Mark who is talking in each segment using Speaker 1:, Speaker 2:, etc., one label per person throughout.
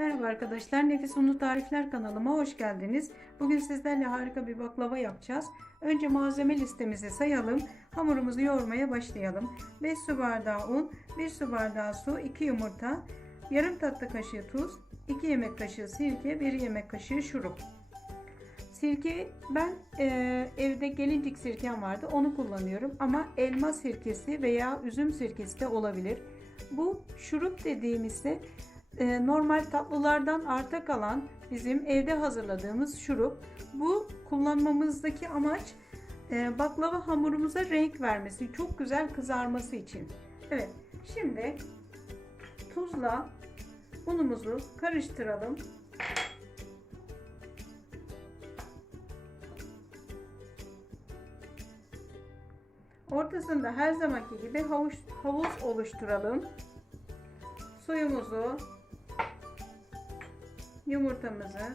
Speaker 1: Merhaba arkadaşlar, Nefis Unu Tarifler kanalıma hoş geldiniz. Bugün sizlerle harika bir baklava yapacağız. Önce malzeme listemizi sayalım. Hamurumuzu yoğurmaya başlayalım. 5 su bardağı un, 1 su bardağı su, 2 yumurta, yarım tatlı kaşığı tuz, 2 yemek kaşığı sirke, 1 yemek kaşığı şurup. Sirke ben e, evde gelincik sirkem vardı onu kullanıyorum ama elma sirkesi veya üzüm sirkesi de olabilir. Bu şurup dediğimizde e, normal tatlılardan arta kalan bizim evde hazırladığımız şurup. Bu kullanmamızdaki amaç e, baklava hamurumuza renk vermesi, çok güzel kızarması için. Evet, şimdi tuzla unumuzu karıştıralım. Ortasında her zamanki gibi havuç, havuz oluşturalım. Suyumuzu, yumurtamızı,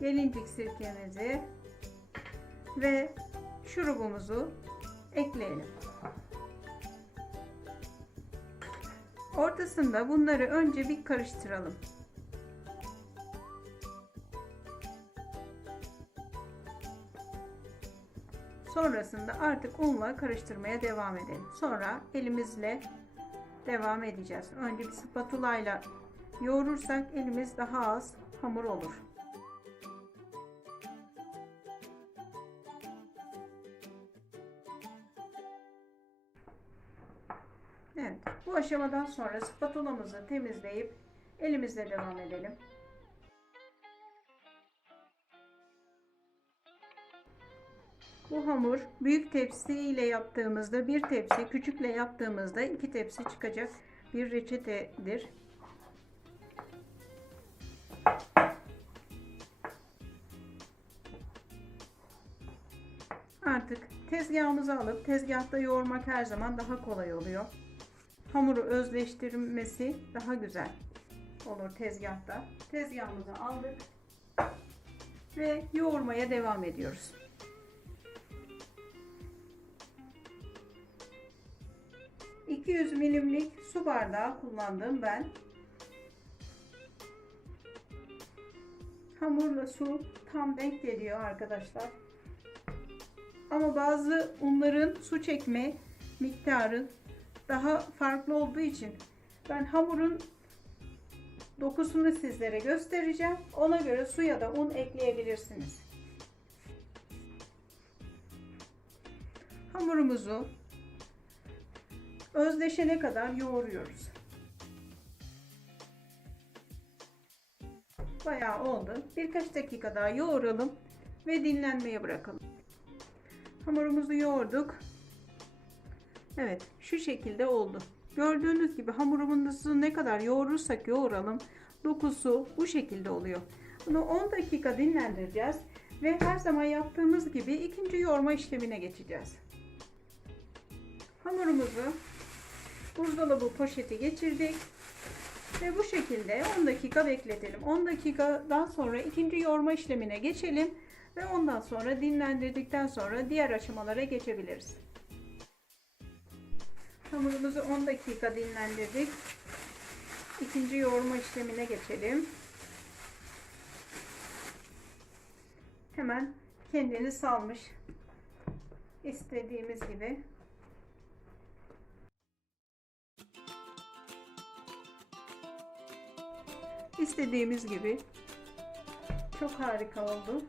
Speaker 1: gelincik sirkemizi ve şurubumuzu ekleyelim. Ortasında bunları önce bir karıştıralım. Sonrasında artık unla karıştırmaya devam edelim. Sonra elimizle devam edeceğiz. Önce bir spatula ile yoğurursak elimiz daha az hamur olur. Evet, bu aşamadan sonra spatulamızı temizleyip elimizle devam edelim. Bu hamur büyük tepsi ile yaptığımızda bir tepsi, küçükle yaptığımızda iki tepsi çıkacak bir reçetedir. Tezgahımızı alıp tezgahta yoğurmak her zaman daha kolay oluyor. Hamuru özleştirmesi daha güzel olur tezgahta. Tezgahımızı aldık ve yoğurmaya devam ediyoruz. 200 milimlik su bardağı kullandım ben. Hamurla su tam denk geliyor arkadaşlar. Ama bazı unların su çekme miktarı daha farklı olduğu için ben hamurun dokusunu sizlere göstereceğim. Ona göre su ya da un ekleyebilirsiniz. Hamurumuzu özleşene kadar yoğuruyoruz. Bayağı oldu. Birkaç dakika daha yoğuralım ve dinlenmeye bırakalım. Hamurumuzu yoğurduk. Evet, şu şekilde oldu. Gördüğünüz gibi hamurumuzu ne kadar yoğurursak yoğuralım dokusu bu şekilde oluyor. Bunu 10 dakika dinlendireceğiz ve her zaman yaptığımız gibi ikinci yoğurma işlemine geçeceğiz. Hamurumuzu buzdolabı poşeti geçirdik. Ve bu şekilde 10 dakika bekletelim. 10 dakikadan sonra ikinci yoğurma işlemine geçelim. Ve ondan sonra dinlendirdikten sonra diğer aşamalara geçebiliriz. Hamurumuzu 10 dakika dinlendirdik. İkinci yoğurma işlemine geçelim. Hemen kendini salmış. istediğimiz gibi İstediğimiz gibi çok harika oldu.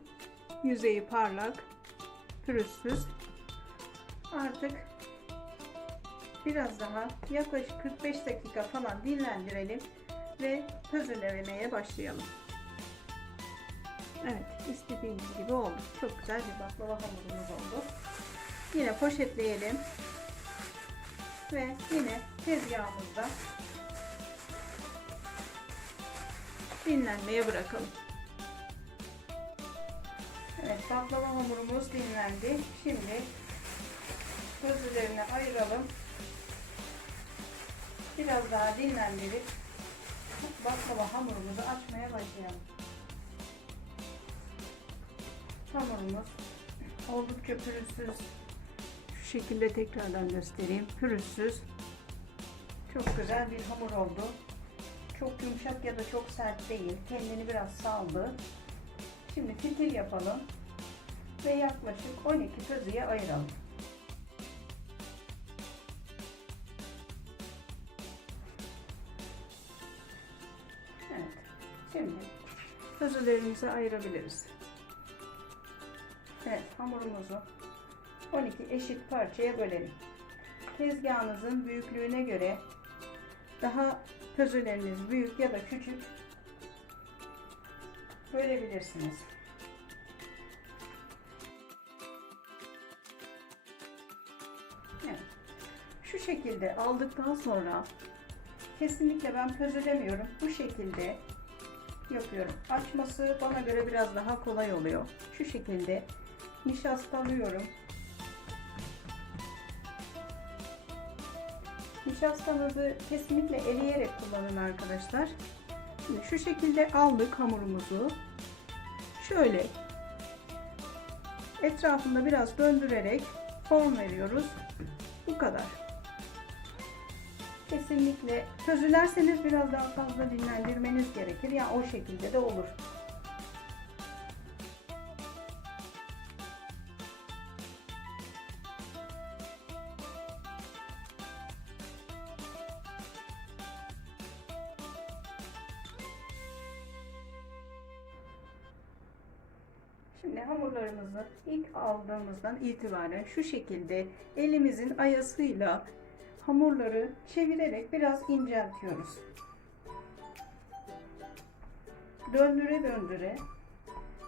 Speaker 1: Yüzeyi parlak, pürüzsüz. Artık biraz daha yaklaşık 45 dakika falan dinlendirelim ve közülemeye başlayalım. Evet, istediğimiz gibi oldu. Çok güzel bir baklava hamurumuz oldu. Yine poşetleyelim ve yine tezgahımızda dinlenmeye bırakalım. Evet baklava hamurumuz dinlendi. Şimdi közlerine ayıralım. Biraz daha dinlendirip baklava hamurumuzu açmaya başlayalım. Hamurumuz oldukça pürüzsüz. Şu şekilde tekrardan göstereyim. Pürüzsüz. Çok güzel bir hamur oldu. Çok yumuşak ya da çok sert değil. Kendini biraz saldı. Şimdi fitil yapalım. Ve yaklaşık 12 közüye ayıralım. Evet. Şimdi közülerimizi ayırabiliriz. Evet hamurumuzu 12 eşit parçaya bölelim. Tezgahınızın büyüklüğüne göre daha közüleriniz büyük ya da küçük bölebilirsiniz. Şekilde aldıktan sonra kesinlikle ben közülemiyorum. Bu şekilde yapıyorum. Açması bana göre biraz daha kolay oluyor. Şu şekilde nişastalıyorum. Nişastamızı kesinlikle eleyerek kullanın arkadaşlar. Şu şekilde aldık hamurumuzu. Şöyle etrafında biraz döndürerek form veriyoruz. Bu kadar. Kesinlikle közülerseniz biraz daha fazla dinlendirmeniz gerekir. Ya yani o şekilde de olur. Şimdi hamurlarımızı ilk aldığımızdan itibaren şu şekilde elimizin ayasıyla hamurları çevirerek biraz inceltiyoruz. Döndüre döndüre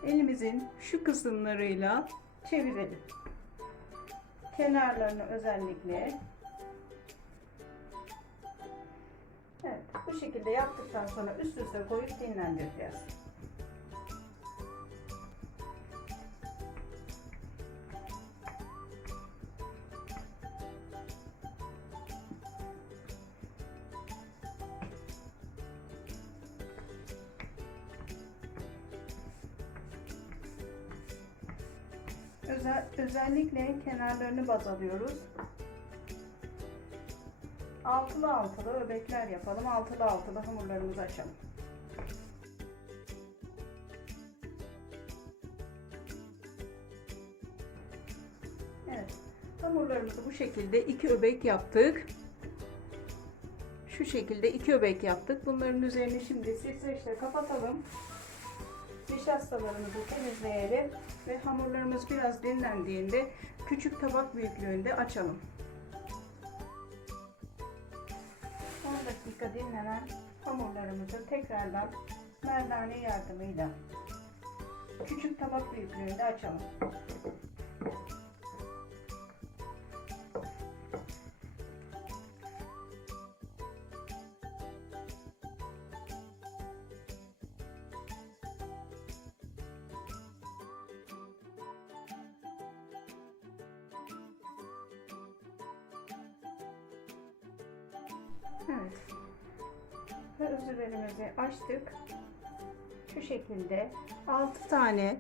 Speaker 1: elimizin şu kısımlarıyla çevirelim. Kenarlarını özellikle Evet, bu şekilde yaptıktan sonra üst üste koyup dinlendireceğiz. Özel, özellikle kenarlarını baz alıyoruz. Altılı altılı öbekler yapalım. Altılı altılı hamurlarımızı açalım. Evet. Hamurlarımızı bu şekilde iki öbek yaptık. Şu şekilde iki öbek yaptık. Bunların üzerini şimdi streçle kapatalım. Nişastalarımızı temizleyelim ve hamurlarımız biraz dinlendiğinde küçük tabak büyüklüğünde açalım. 10 dakika dinlenen hamurlarımızı tekrardan merdane yardımıyla küçük tabak büyüklüğünde açalım. Şu şekilde 6 tane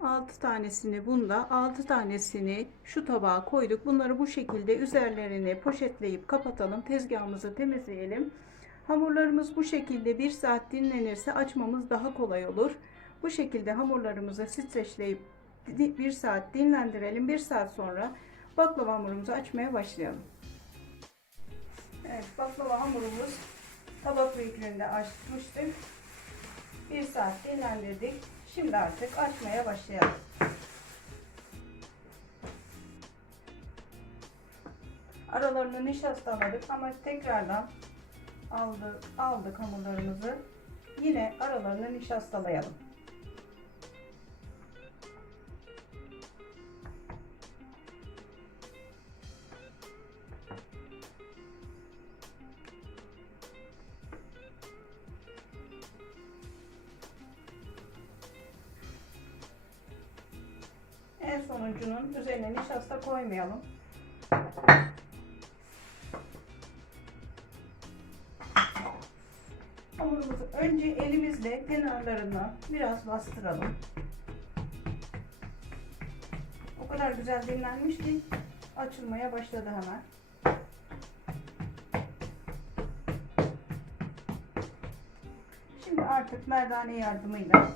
Speaker 1: 6 tanesini bunda 6 tanesini şu tabağa koyduk. Bunları bu şekilde üzerlerini poşetleyip kapatalım. Tezgahımızı temizleyelim. Hamurlarımız bu şekilde 1 saat dinlenirse açmamız daha kolay olur. Bu şekilde hamurlarımızı streçleyip 1 saat dinlendirelim. 1 saat sonra baklava hamurumuzu açmaya başlayalım. Evet, baklava hamurumuz tabak büyüklüğünde açmıştık. Bir saat dinlendirdik. Şimdi artık açmaya başlayalım. Aralarını nişastaladık ama tekrardan aldık, aldık hamurlarımızı. Yine aralarını nişastalayalım. En sonuncunun üzerine nişasta koymayalım. Hamurumuzu önce elimizle kenarlarına biraz bastıralım. O kadar güzel dinlenmiş ki açılmaya başladı hemen. artık merdane yardımıyla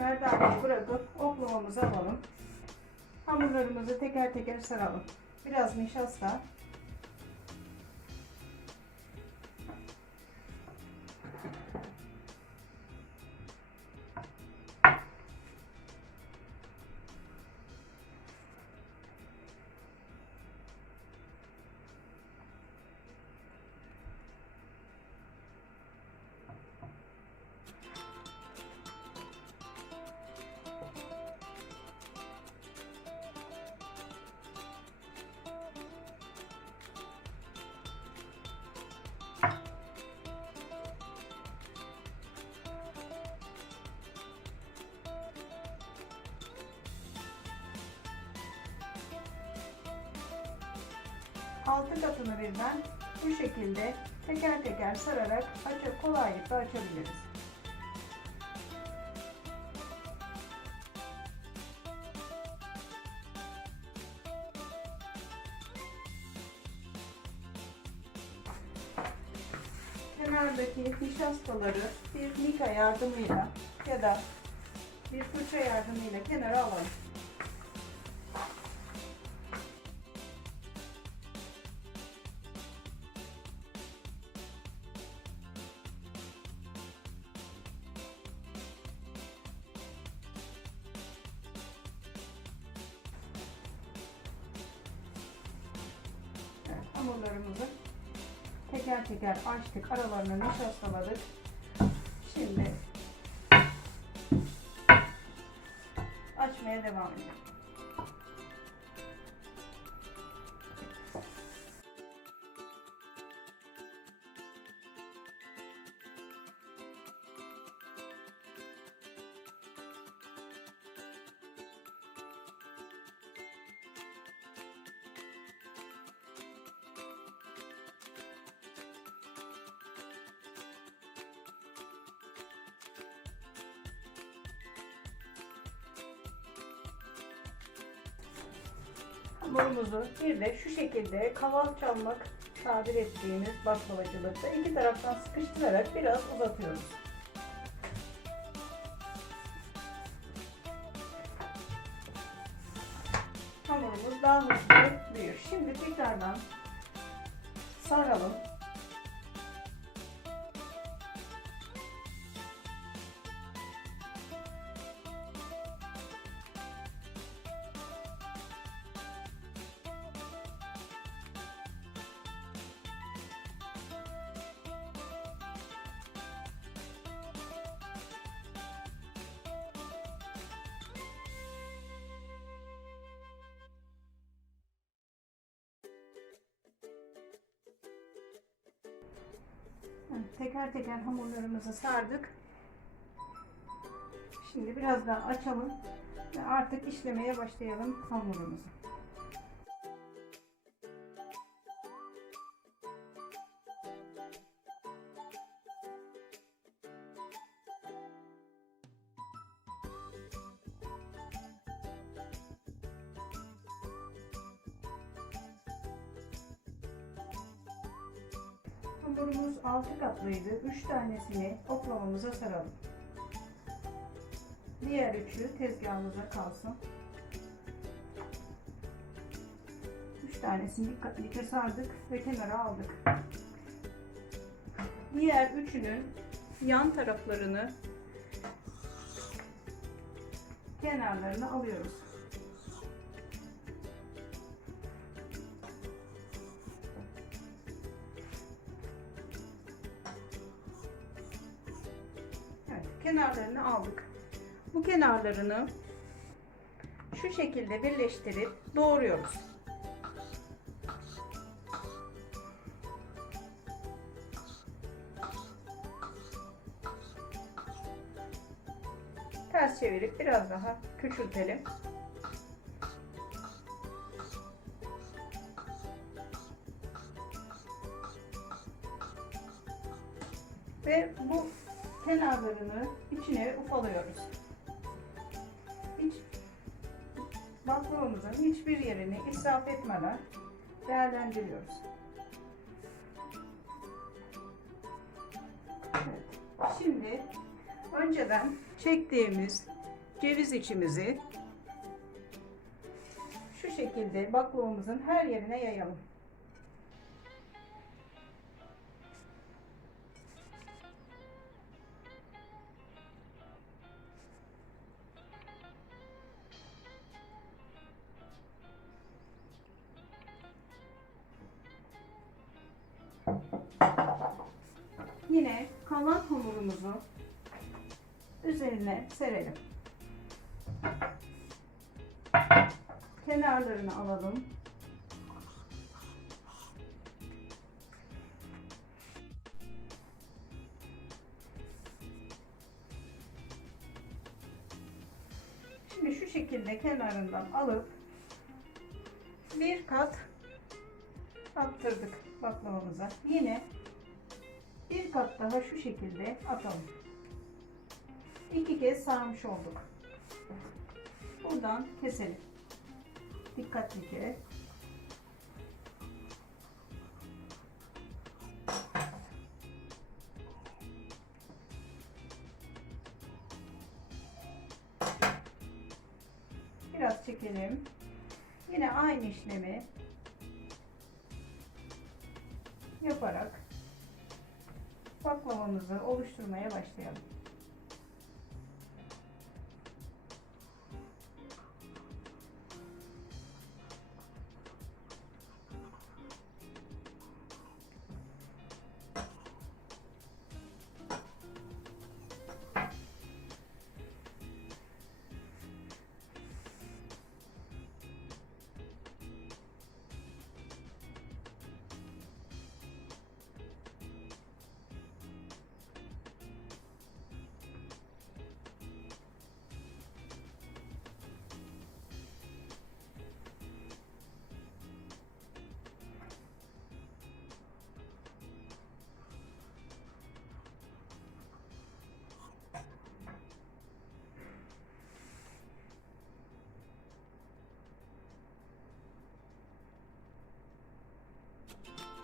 Speaker 1: merdaneyi bırakıp oklavamızı alalım. Hamurlarımızı teker teker saralım. Biraz nişasta. Altı katını birden bu şekilde teker teker sararak açıp kolaylıkla açabiliriz. Kenardaki nişastaları bir mika yardımıyla ya da bir fırça yardımıyla kenara alalım. Teker teker açtık. Aralarına nişastaladık. Şimdi açmaya devam edelim. Hamurumuzu bir de şu şekilde kaval çalmak tabir ettiğimiz baklavacılıkta iki taraftan sıkıştırarak biraz uzatıyoruz. Hamurumuz daha hızlı büyür. Şimdi tekrardan saralım. Teker teker hamurlarımızı sardık. Şimdi biraz daha açalım ve artık işlemeye başlayalım hamurumuzu. Hamurumuz 6 katlıydı. 3 tanesini oklavamıza saralım. Diğer üçü tezgahımıza kalsın. 3 tanesini dikkatlice sardık ve kenara aldık. Diğer üçünün yan taraflarını kenarlarını alıyoruz. Kenarlarını aldık. Bu kenarlarını şu şekilde birleştirip doğruyoruz. Ters çevirip biraz daha küçültelim. Kenarlarını içine ufalıyoruz. Hiç baklavamızın hiçbir yerini israf etmeden değerlendiriyoruz. Evet. Şimdi önceden çektiğimiz ceviz içimizi şu şekilde baklavamızın her yerine yayalım. Üzerine serelim. Kenarlarını alalım. Şimdi şu şekilde kenarından alıp bir kat attırdık baklavamıza. Yine bir kat daha şu şekilde atalım. İki kez sarmış olduk. Buradan keselim. Dikkatlice. Biraz çekelim. Yine aynı işlemi yaparak baklavamızı oluşturmaya başlayalım.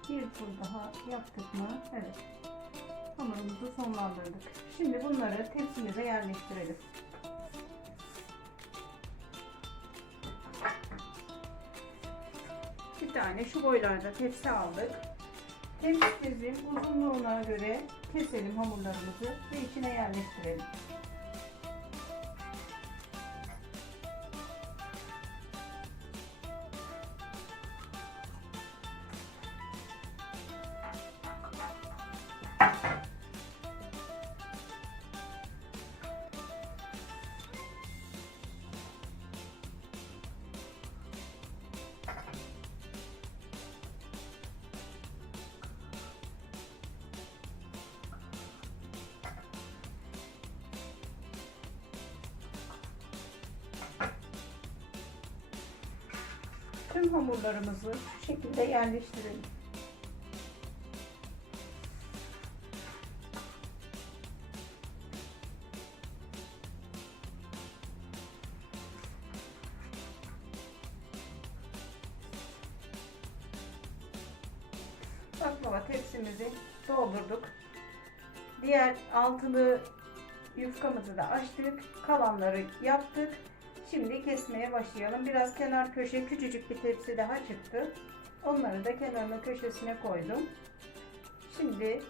Speaker 1: Bir tur daha yaptık mı? Evet. Hamurumuzu sonlandırdık. Şimdi bunları tepsimize yerleştirelim. Bir tane şu boylarda tepsi aldık. Tepsimizin uzunluğuna göre keselim hamurlarımızı ve içine yerleştirelim. Tüm hamurlarımızı şu şekilde yerleştirelim. Baklava tepsimizi doldurduk. Diğer altılı yufkamızı da açtık. Kalanları yaptık. Şimdi kesmeye başlayalım. Biraz kenar köşe küçücük bir tepsi daha çıktı. Onları da kenarına köşesine koydum. Şimdi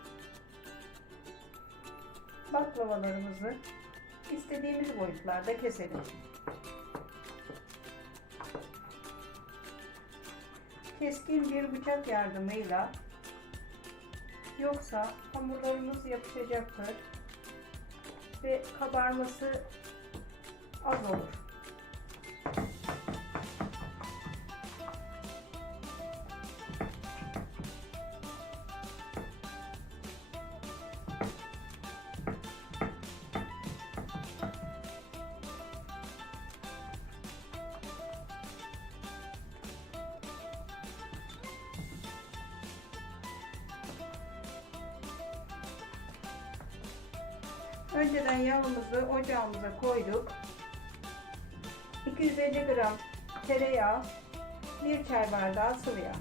Speaker 1: baklavalarımızı istediğimiz boyutlarda keselim. Keskin bir bıçak yardımıyla yoksa hamurlarımız yapışacaktır ve kabarması az olur. Ocağımıza koyduk. 250 gram tereyağı, 1 çay bardağı sıvı yağ.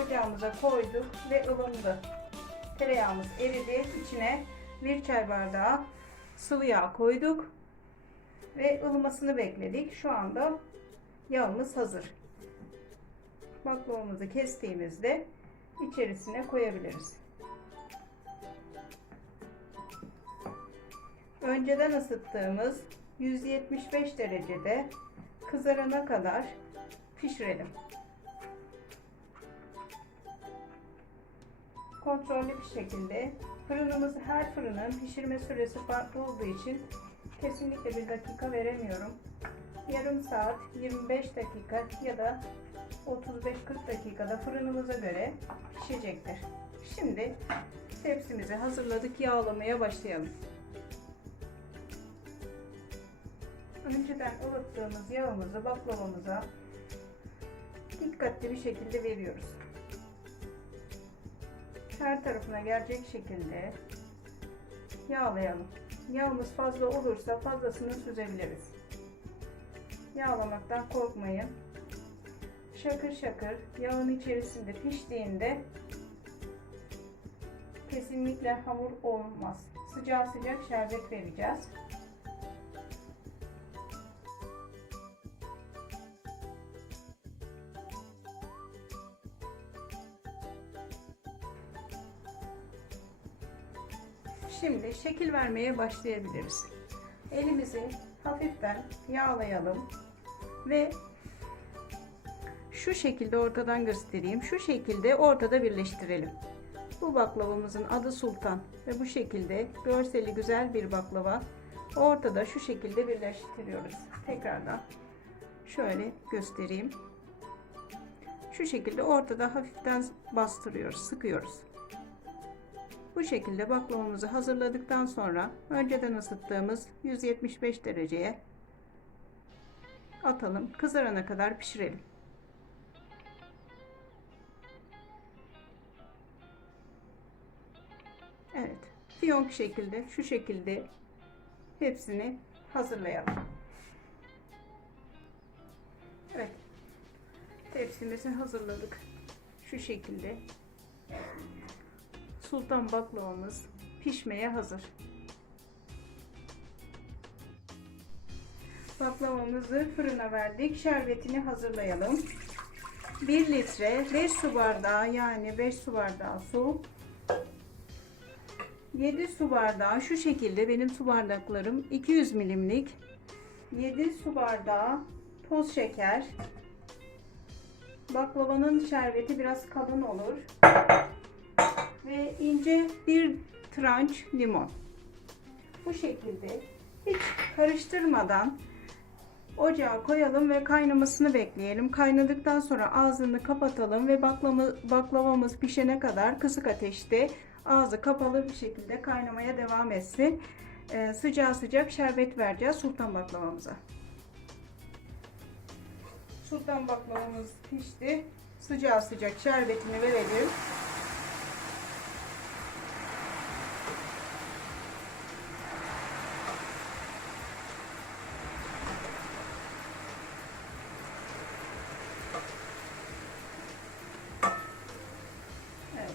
Speaker 1: Ocağımıza koyduk ve ılındı. Tereyağımız eridi. İçine 1 çay bardağı sıvı yağ koyduk ve ılımasını bekledik. Şu anda yağımız hazır. Baklavamızı kestiğimizde içerisine koyabiliriz. Önceden ısıttığımız 175 derecede kızarana kadar pişirelim. Kontrollü bir şekilde fırınımız her fırının pişirme süresi farklı olduğu için kesinlikle bir dakika veremiyorum. Yarım saat 25 dakika ya da 35-40 dakikada fırınımıza göre pişecektir. Şimdi tepsimizi hazırladık. Yağlamaya başlayalım. Önceden ılıttığımız yağımızı baklavamıza dikkatli bir şekilde veriyoruz. Her tarafına gelecek şekilde yağlayalım. Yağımız fazla olursa fazlasını süzebiliriz. Yağlamaktan korkmayın. Şakır şakır yağın içerisinde piştiğinde kesinlikle hamur olmaz. Sıcağı sıcak şerbet vereceğiz. Şimdi şekil vermeye başlayabiliriz. Elimizi hafiften yağlayalım ve şu şekilde ortadan göstereyim. Şu şekilde ortada birleştirelim. Bu baklavamızın adı Sultan ve bu şekilde görseli güzel bir baklava. Ortada şu şekilde birleştiriyoruz. Tekrardan şöyle göstereyim. Şu şekilde ortada hafiften bastırıyoruz, sıkıyoruz. Bu şekilde baklavamızı hazırladıktan sonra önceden ısıttığımız 175 dereceye atalım. Kızarana kadar pişirelim. Evet. Fiyonk şekilde şu şekilde hepsini hazırlayalım. Evet. Tepsimizi hazırladık. Şu şekilde. Sultan baklavamız pişmeye hazır. Baklavamızı fırına verdik. Şerbetini hazırlayalım. 1 litre 5 su bardağı yani 5 su bardağı su 7 su bardağı şu şekilde benim su bardaklarım 200 milimlik 7 su bardağı toz şeker baklavanın şerbeti biraz kalın olur ve ince bir tranç limon bu şekilde hiç karıştırmadan ocağa koyalım ve kaynamasını bekleyelim kaynadıktan sonra ağzını kapatalım ve baklavamız pişene kadar kısık ateşte ağzı kapalı bir şekilde kaynamaya devam etsin. Ee, sıcağı sıcak şerbet vereceğiz sultan baklavamıza. Sultan baklavamız pişti. Sıcağı sıcak şerbetini verelim. Evet.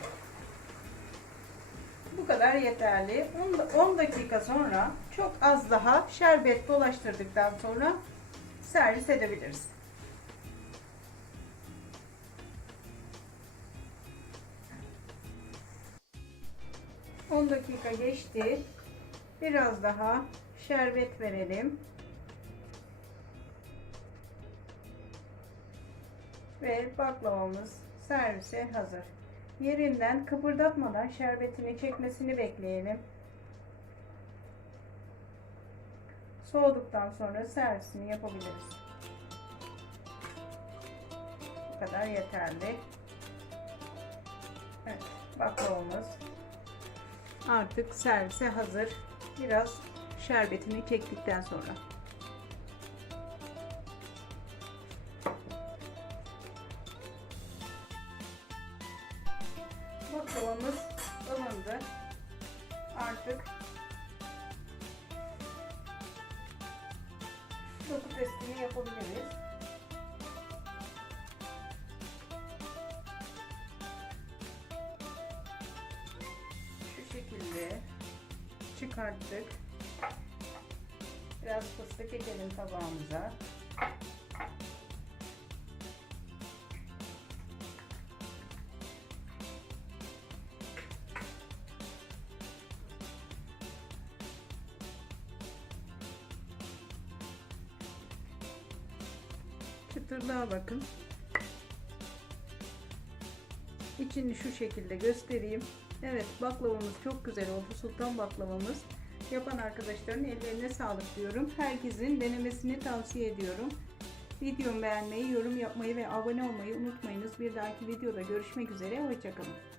Speaker 1: Bu kadar yeterli. 10 dakika sonra çok az daha şerbet dolaştırdıktan sonra servis edebiliriz. On dakika geçti. Biraz daha şerbet verelim. Ve baklavamız servise hazır. Yerinden kıpırdatmadan şerbetini çekmesini bekleyelim. Soğuduktan sonra servisini yapabiliriz. Bu kadar yeterli. Evet, baklavamız artık servise hazır. Biraz şerbetini çektikten sonra. Çıkarttık. Biraz fıstık ekelim tabağımıza. Çıtırlığa bakın. İçini şu şekilde göstereyim. Evet baklavamız çok güzel oldu. Sultan baklavamız. Yapan arkadaşların ellerine sağlık diyorum. Herkesin denemesini tavsiye ediyorum. Videomu beğenmeyi, yorum yapmayı ve abone olmayı unutmayınız. Bir dahaki videoda görüşmek üzere. Hoşçakalın.